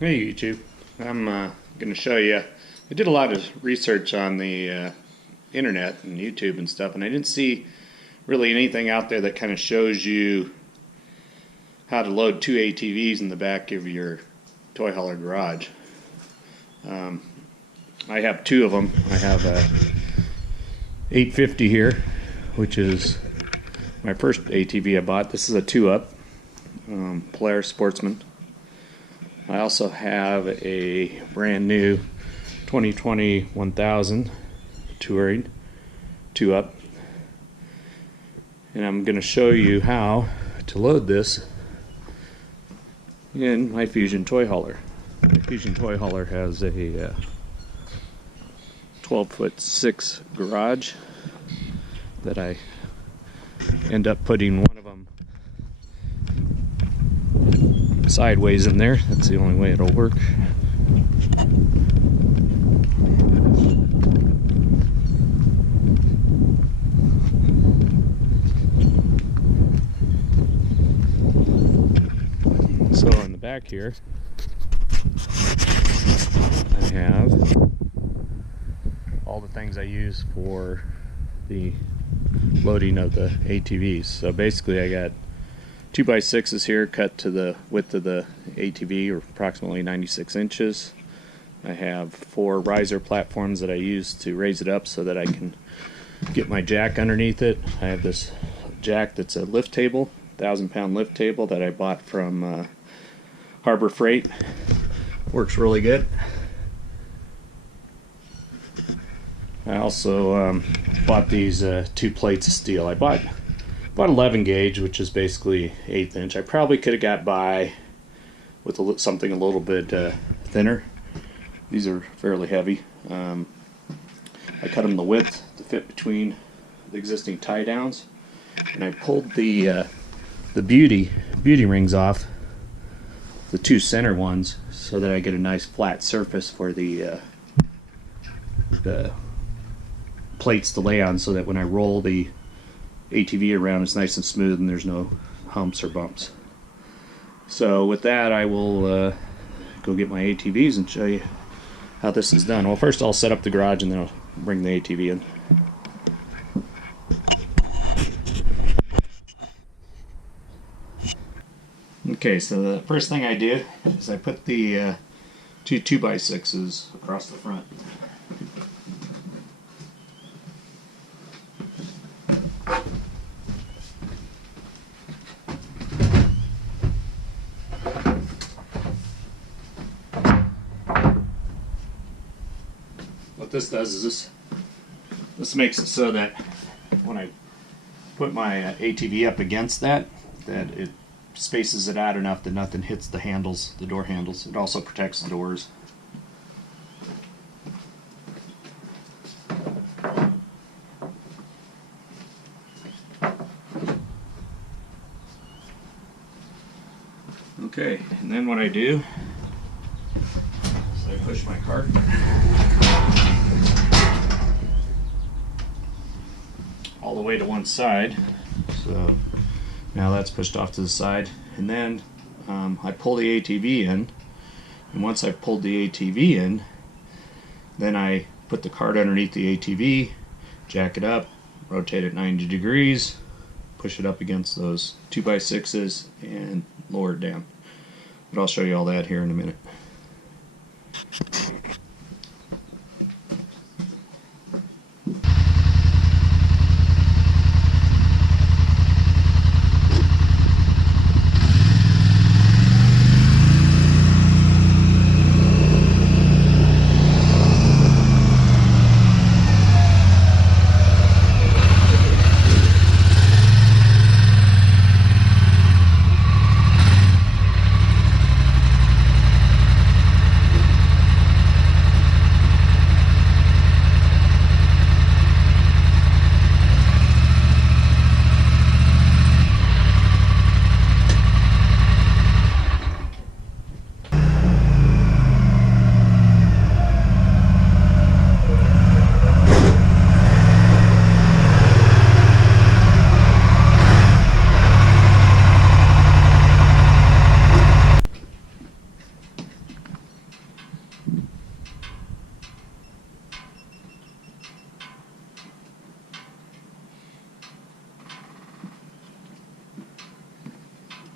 Hey YouTube, I'm going to show you. I did a lot of research on the internet and YouTube and stuff, and I didn't see really anything out there that kind of shows you how to load two ATVs in the back of your toy hauler garage. I have two of them. I have a 850 here, which is my first ATV I bought. This is a 2-up Polaris Sportsman. I also have a brand new 2020 1000 touring 2-up, and I'm going to show you how to load this in my Fuzion toy hauler. My Fuzion toy hauler has a 12'6" garage that I end up putting one of them sideways in there. That's the only way it'll work. So in the back here I have all the things I use for the loading of the ATVs. So basically I got 2x6s here cut to the width of the ATV, or approximately 96 inches. I have 4 riser platforms that I use to raise it up so that I can get my jack underneath it. I have this jack that's a lift table, 1,000-pound lift table that I bought from Harbor Freight. Works really good. I also bought these 2 plates of steel. I bought 11 gauge, which is basically 1/8 inch. I probably could have got by with something a little bit thinner. These are fairly heavy. I cut them the width to fit between the existing tie downs, and I pulled the beauty rings off, the 2 center ones, so that I get a nice flat surface for the plates to lay on, so that when I roll the ATV around, it's nice and smooth and there's no humps or bumps. So with that, I will go get my ATVs and show you how this is done. Well, first I'll set up the garage and then I'll bring the ATV in. Okay, so the first thing I do is I put the 2 2x6s across the front. What this does is this makes it so that when I put my ATV up against that it spaces it out enough that nothing hits the handles, the door handles. It also protects the doors. Okay, and then what I do is I push my cart all the way to one side. So now that's pushed off to the side, and then I pull the ATV in, and once I've pulled the ATV in, then I put the cart underneath the ATV, jack it up, rotate it 90 degrees, push it up against those 2x6s, and lower it down. But I'll show you all that here in a minute.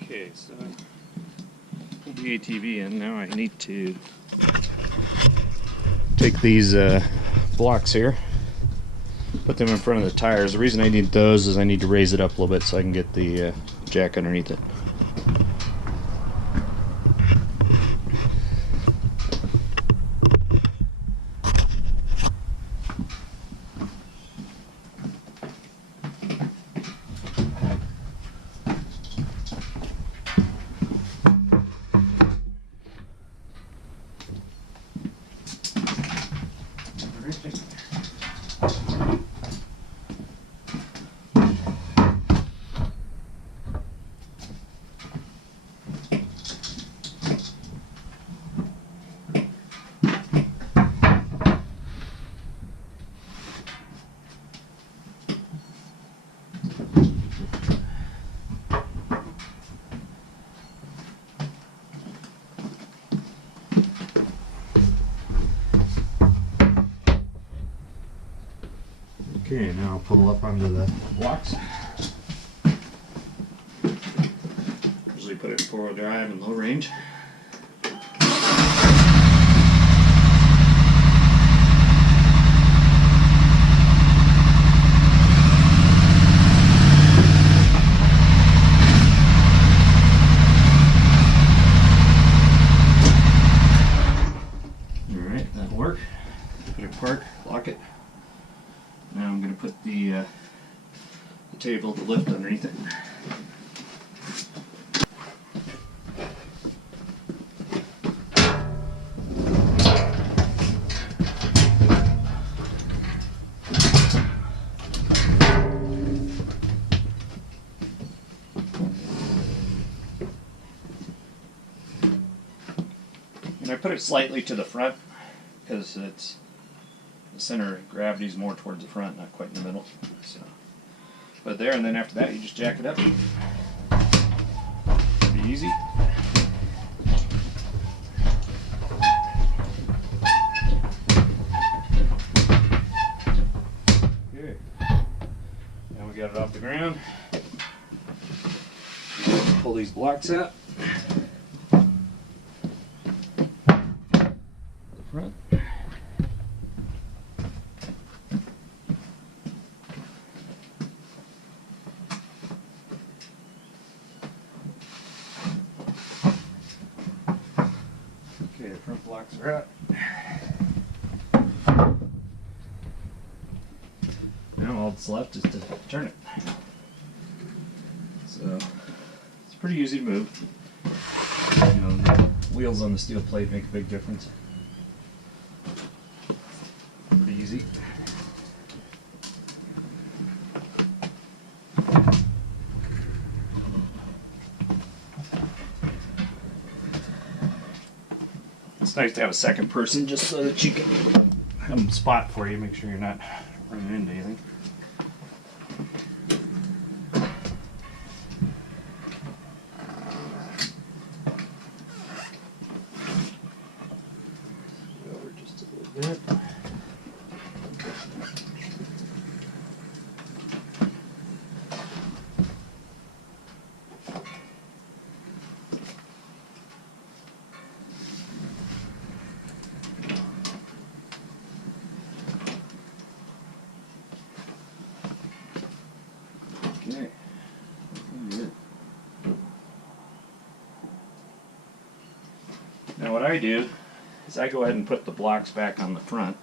Okay, so put the ATV in. Now I need to take these blocks here, put them in front of the tires. The reason I need those is I need to raise it up a little bit so I can get the jack underneath it. Okay, now I'll pull up onto the blocks. Usually put it in 4-wheel drive and low range. Alright, that'll work. Put it park, lock it. Now I'm going to put the table, the lift underneath it. And I put it slightly to the front because it's the center of gravity is more towards the front, not quite in the middle. So, but there, and then after that, you just jack it up. Pretty easy. Okay. Now we got it off the ground. Pull these blocks out. The front. Okay, the front blocks are out. Now all that's left is to turn it. So it's pretty easy to move. You know, the wheels on the steel plate make a big difference. Pretty easy. It's nice to have a second person just so that you can have them spot for you, make sure you're not running into anything. Over just a little bit. Okay. Good. Now what I do is I go ahead and put the blocks back on the front.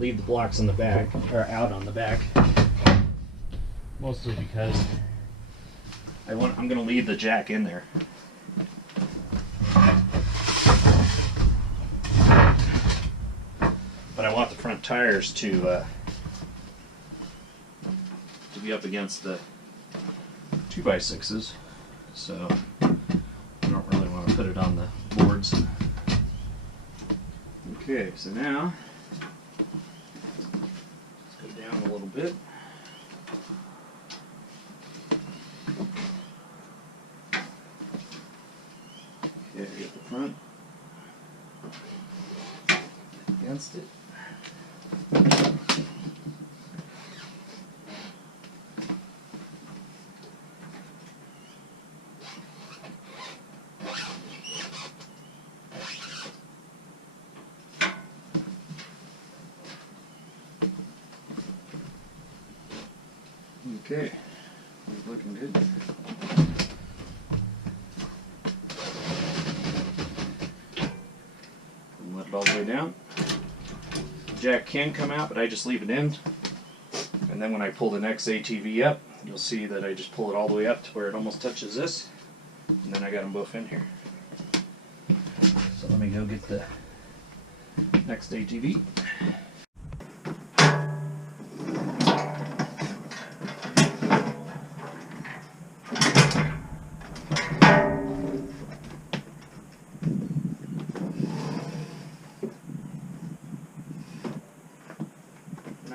Leave the blocks on the back, or out on the back. Mostly because I'm going to leave the jack in there. But I want the front tires to be up against the 2x6s, so I don't really want to put it on the boards. Okay, so now let's go down a little bit. Okay, I get the front against it. Okay, it's looking good. Let it all the way down. The jack can come out, but I just leave it in. And then when I pull the next ATV up, you'll see that I just pull it all the way up to where it almost touches this. And then I got them both in here. So let me go get the next ATV.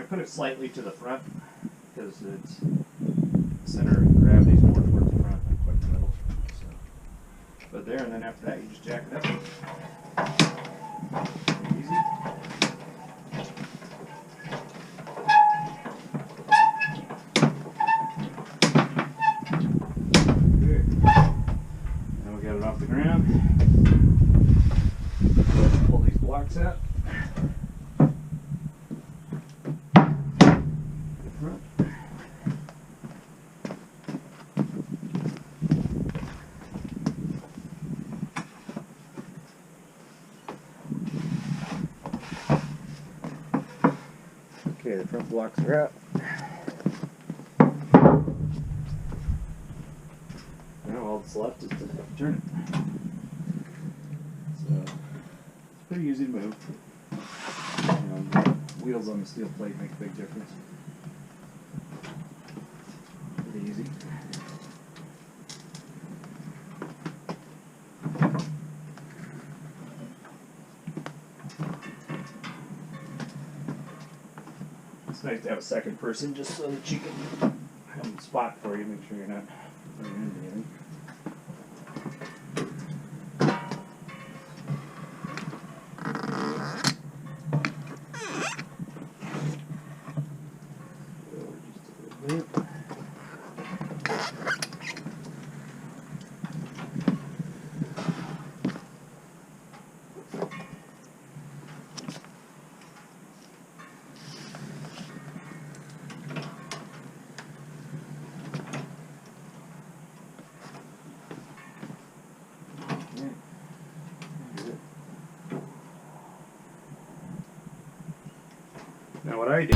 Put it slightly to the front because its center of gravity is more towards the front than quite the middle. So, but there, and then after that, you just jack it up. Easy. Good. Now we got it off the ground. Pull these blocks out. Okay, the front blocks are out. Now all that's left is to turn it. So it's pretty easy to move. The wheels on the steel plate make a big difference. Pretty easy. It's nice to have a second person just so that you can have a spot for you, make sure you're not running into anything. Now what I do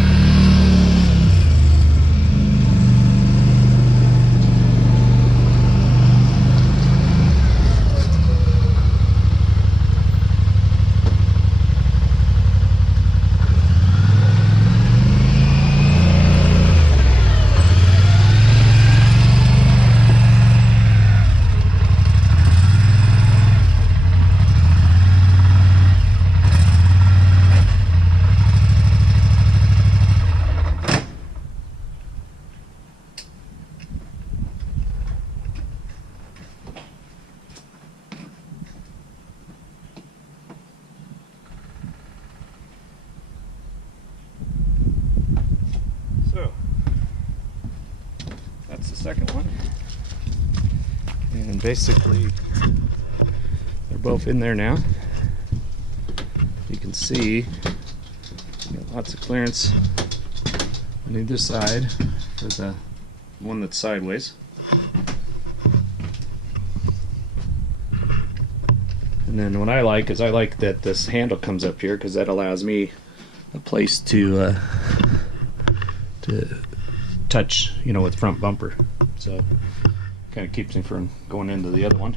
that's the second one, and basically they're both in there now. You can see got lots of clearance on either side for the one that's sideways, and then what I like is that this handle comes up here because that allows me a place to touch, with front bumper, so kind of keeps me from going into the other one.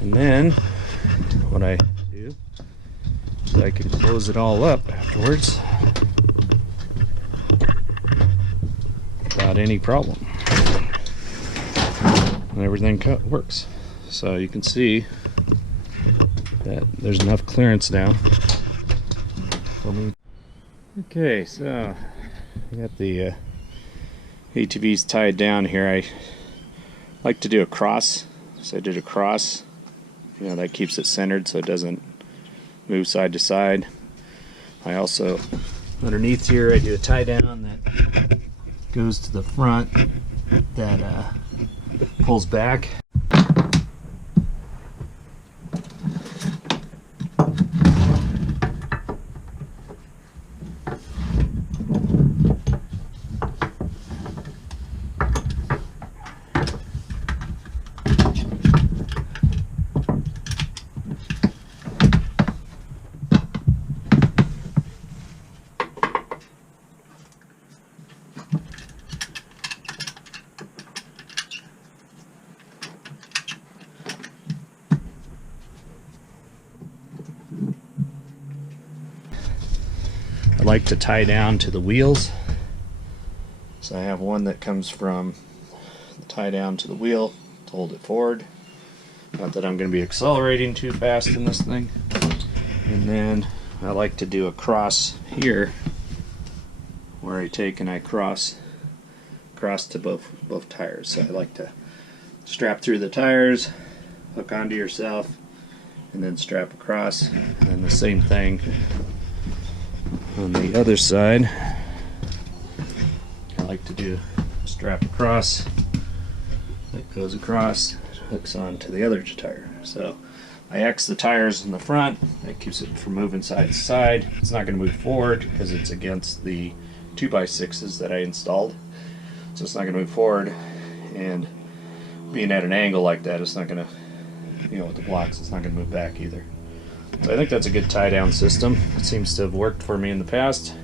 And then what I do is I can close it all up afterwards without any problem, and everything works. So you can see that there's enough clearance now for me. Okay, so I got the ATVs tied down here. I like to do a cross, so I did a cross. That keeps it centered so it doesn't move side to side. I also, underneath here, I do a tie down that goes to the front that pulls back. I like to tie down to the wheels. So I have one that comes from the tie down to the wheel to hold it forward. Not that I'm going to be accelerating too fast in this thing. And then I like to do a cross here, where I take and I cross to both tires. So I like to strap through the tires, hook onto yourself, and then strap across. And then the same thing on the other side. I like to do strap across, that goes across, hooks on to the other tire. So I X the tires in the front, that keeps it from moving side to side. It's not going to move forward because it's against the 2x6s that I installed. So it's not going to move forward, and being at an angle like that, it's not going to, with the blocks, it's not going to move back either. So I think that's a good tie down system. It seems to have worked for me in the past.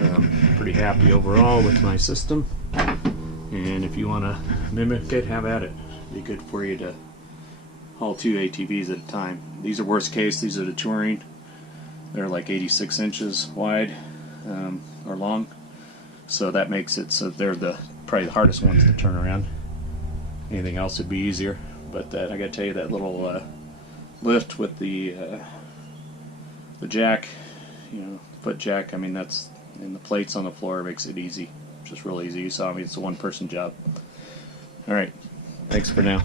I'm pretty happy overall with my system. And if you want to mimic it, have at it. It'd be good for you to haul 2 ATVs at a time. These are worst case, these are the touring. They're like 86 inches wide or long. So that makes it so they're probably the hardest ones to turn around. Anything else would be easier. But I gotta tell you, that little lift with the jack, foot jack, I mean, that's, and the plates on the floor makes it easy. Just real easy. You saw me, it's a one-person job. Alright, thanks for now.